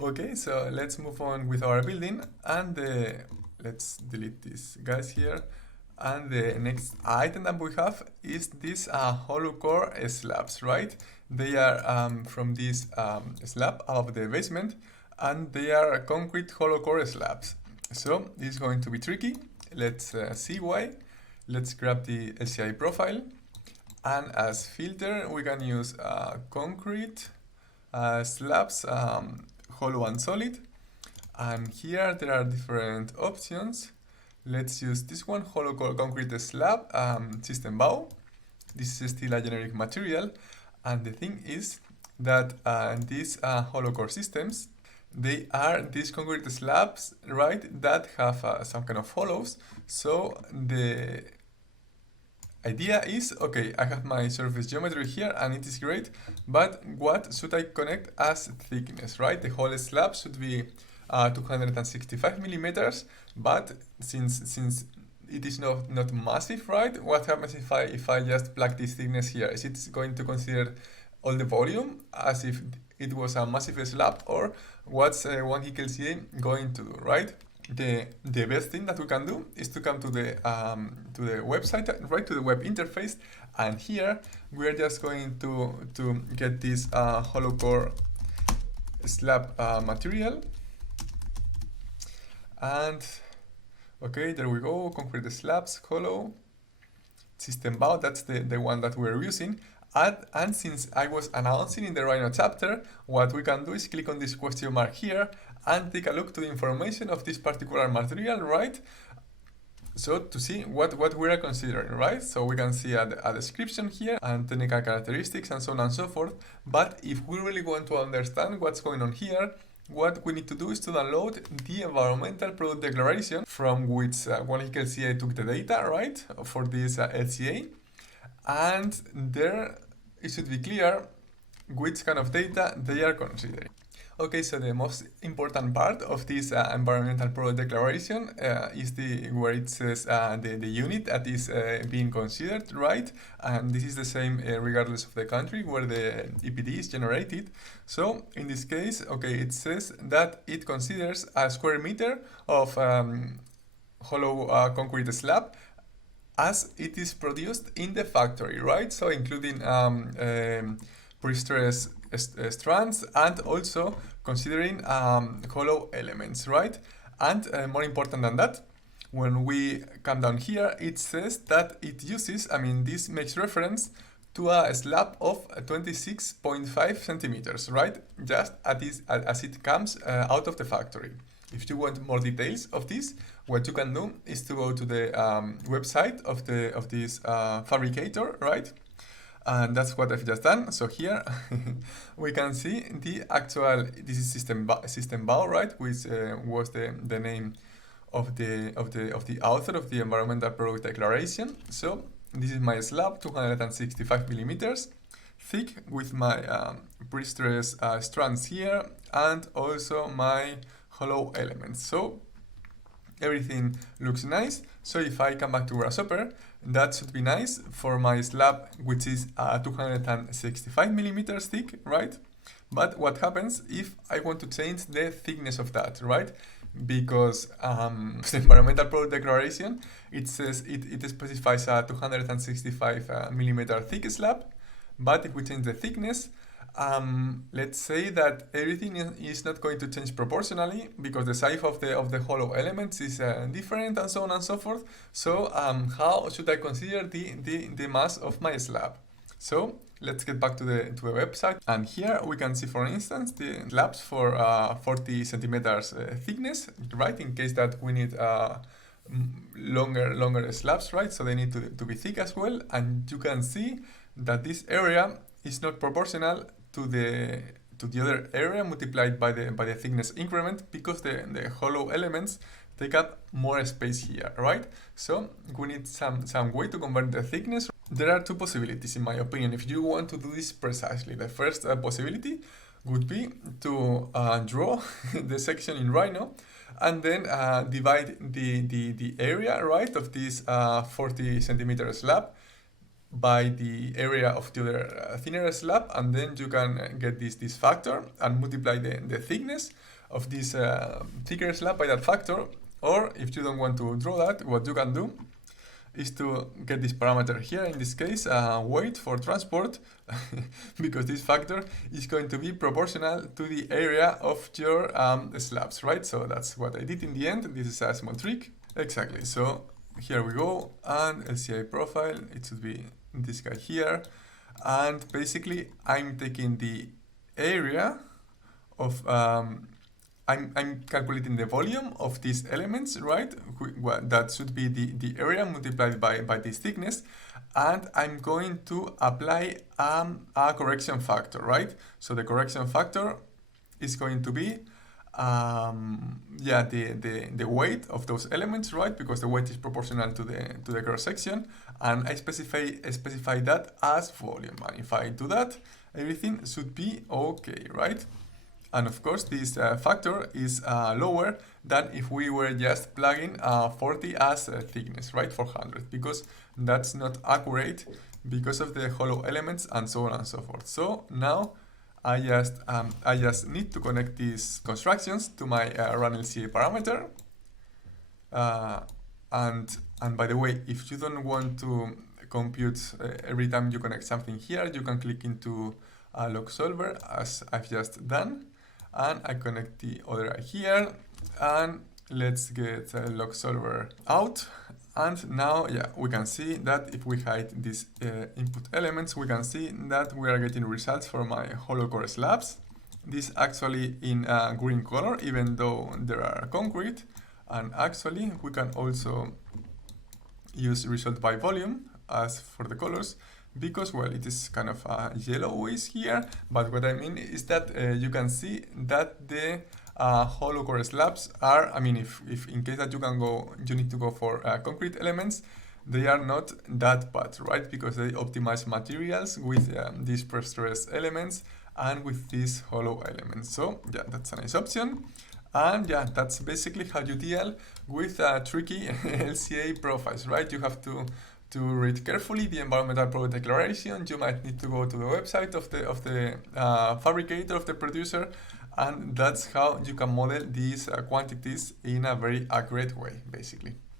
Okay, so let's move on with our building, and let's delete these guys here. And the next item that we have is this hollow core slabs, right? They are from this slab of the basement, and they are concrete hollow core slabs. So this is going to be tricky. Let's see why. Let's grab the LCA profile, and as filter we can use concrete slabs, hollow and solid. And here there are different options. Let's use this one, hollow core concrete slab, system bow. This is still a generic material, and the thing is that these hollow core systems, they are these concrete slabs, right, that have some kind of hollows. So the idea is, okay, I have my surface geometry here and it is great, but what should I connect as thickness, right? The whole slab should be 265 millimeters, but since it is not massive, right? What happens if I just plug this thickness here? Is it going to consider all the volume as if it was a massive slab, or what's One Click LCA going to do, right? The best thing that we can do is to come to the website, right, to the web interface, and here we are just going to get this hollow core slab material, and okay, there we go, concrete slabs, hollow, system bow, that's the one that we're using. And since I was announcing in the Rhino chapter, what we can do is click on this question mark here and take a look to the information of this particular material, right? So to see what we are considering, right? So we can see a description here and technical characteristics and so on and so forth. But if we really want to understand what's going on here, what we need to do is to download the environmental product declaration from which One Click LCA took the data, right, for this LCA. And there it should be clear which kind of data they are considering. Okay, so the most important part of this environmental product declaration is where it says the unit that is being considered, right? And this is the same regardless of the country where the EPD is generated. So in this case, okay, it says that it considers a square meter of hollow concrete slab as it is produced in the factory, right? So including pre-stressed strands and also considering hollow elements, right? And more important than that, when we come down here, it says that it uses, this makes reference to a slab of 26.5 centimeters, right? Just as it comes out of the factory. If you want more details of this, what you can do is to go to the website of this fabricator, right? And that's what I've just done. So here we can see the actual. This is system bow, right? Which was the name of the author of the environmental product declaration. So this is my slab, 265 millimeters thick, with my pre-stressed strands here, and also my hollow elements. So everything looks nice. So if I come back to Grasshopper, that should be nice for my slab, which is 265 millimeters thick, right? But what happens if I want to change the thickness of that, right? Because the environmental product declaration, it says it specifies a 265 millimeter thick slab, but if we change the thickness, let's say that everything is not going to change proportionally because the size of the hollow elements is different and so on and so forth. So how should I consider the mass of my slab? So let's get back to the website, and here we can see, for instance, the slabs for 40 centimeters thickness, right? In case that we need longer slabs, right? So they need to be thick as well, and you can see that this area is not proportional to the other area multiplied by the thickness increment, because the hollow elements take up more space here, right? So we need some way to convert the thickness. There are two possibilities, in my opinion, if you want to do this precisely. The first possibility would be to draw the section in Rhino and then divide the area, right, of this 40 centimeter slab by the area of the other thinner slab, and then you can get this factor and multiply the thickness of this thicker slab by that factor. Or if you don't want to draw that, what you can do is to get this parameter here, in this case, weight for transport, because this factor is going to be proportional to the area of your slabs, right? So that's what I did in the end. This is a small trick. Exactly. So here we go, and LCA profile, it should be this guy here. And basically, I'm taking the area of I'm calculating the volume of these elements, right? That should be the area multiplied by this thickness, and I'm going to apply a correction factor, right? So the correction factor is going to be the weight of those elements, right? Because the weight is proportional to the cross section, and I specify that as volume. And if I do that, everything should be okay, right? And of course, this factor is lower than if we were just plugging 40 as thickness, right? 400, because that's not accurate because of the hollow elements and so on and so forth. So now I just need to connect these constructions to my run LCA parameter. And by the way, if you don't want to compute every time you connect something here, you can click into log solver, as I've just done. And I connect the other eye here, and let's get log solver out. And now, we can see that if we hide these input elements, we can see that we are getting results for my hollow core slabs. This actually in green color, even though there are concrete. And actually, we can also use result by volume as for the colors, because, well, it is kind of yellowish here, but what I mean is that you can see that the hollow core slabs are, I mean, if in case that you need to go for concrete elements, they are not that bad, right? Because they optimize materials with these pre-stressed elements and with these hollow elements. So yeah, that's a nice option. And yeah, that's basically how you deal with tricky LCA profiles, right? You have to read carefully the environmental product declaration. You might need to go to the website of the fabricator, of the producer, and that's how you can model these quantities in a very accurate way, basically.